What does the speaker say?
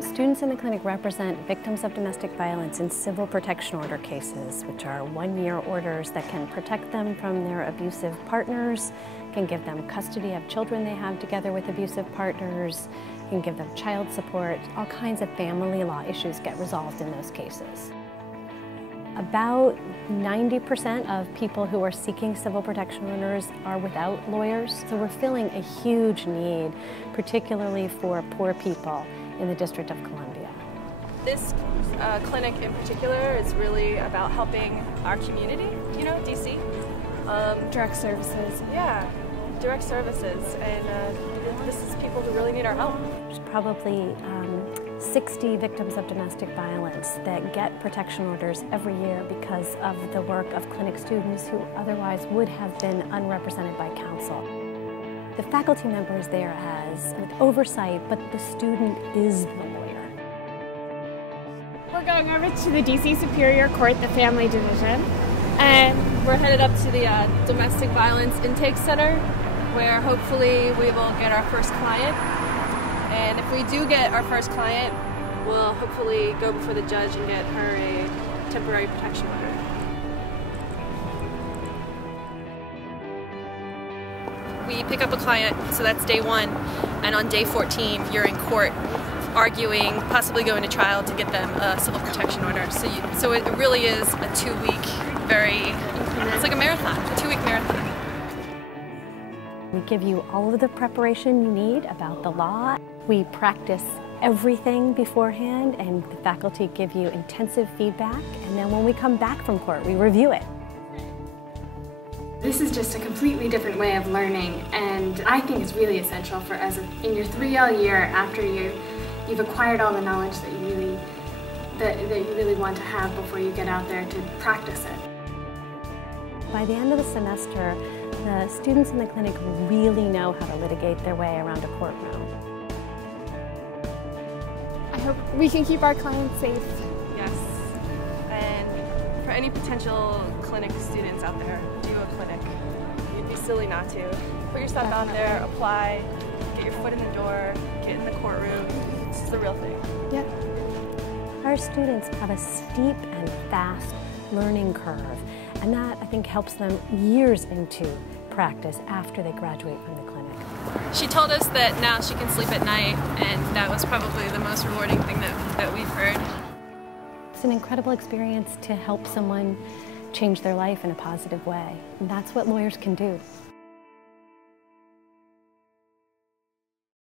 Students in the clinic represent victims of domestic violence in civil protection order cases, which are one-year orders that can protect them from their abusive partners, can give them custody of children they have together with abusive partners, can give them child support. All kinds of family law issues get resolved in those cases. About 90% of people who are seeking civil protection orders are without lawyers, so we're filling a huge need, particularly for poor people in the District of Columbia. This clinic in particular is really about helping our community, DC. Direct services. Yeah, direct services, and this is people who really need our help. There's probably 60 victims of domestic violence that get protection orders every year because of the work of clinic students who otherwise would have been unrepresented by counsel. The faculty member is there as with oversight, but the student is the lawyer. We're going over to the DC Superior Court, the Family Division, and we're headed up to the Domestic Violence Intake Center, where hopefully we will get our first client. And if we do get our first client, we'll hopefully go before the judge and get her a temporary protection order. We pick up a client, so that's day 1, and on day 14 you're in court arguing, possibly going to trial to get them a civil protection order. So it really is a 2-week, it's like a marathon, a 2-week marathon. We give you all of the preparation you need about the law. We practice everything beforehand, and the faculty give you intensive feedback, and then when we come back from court, we review it. This is just a completely different way of learning, and I think it's really essential for in your 3L year after you've acquired all the knowledge that you really want to have before you get out there to practice it. By the end of the semester, the students in the clinic really know how to litigate their way around a courtroom. I hope we can keep our clients safe. Yes, and for any potential clinic students out there, do a clinic. You'd be silly not to. Put yourself out there, apply, get your foot in the door, get in the courtroom. This is the real thing. Yeah. Our students have a steep and fast learning curve, and that, I think, helps them years into practice after they graduate from the clinic. She told us that now she can sleep at night, and that was probably the most rewarding thing that we've heard. It's an incredible experience to help someone change their life in a positive way, and that's what lawyers can do.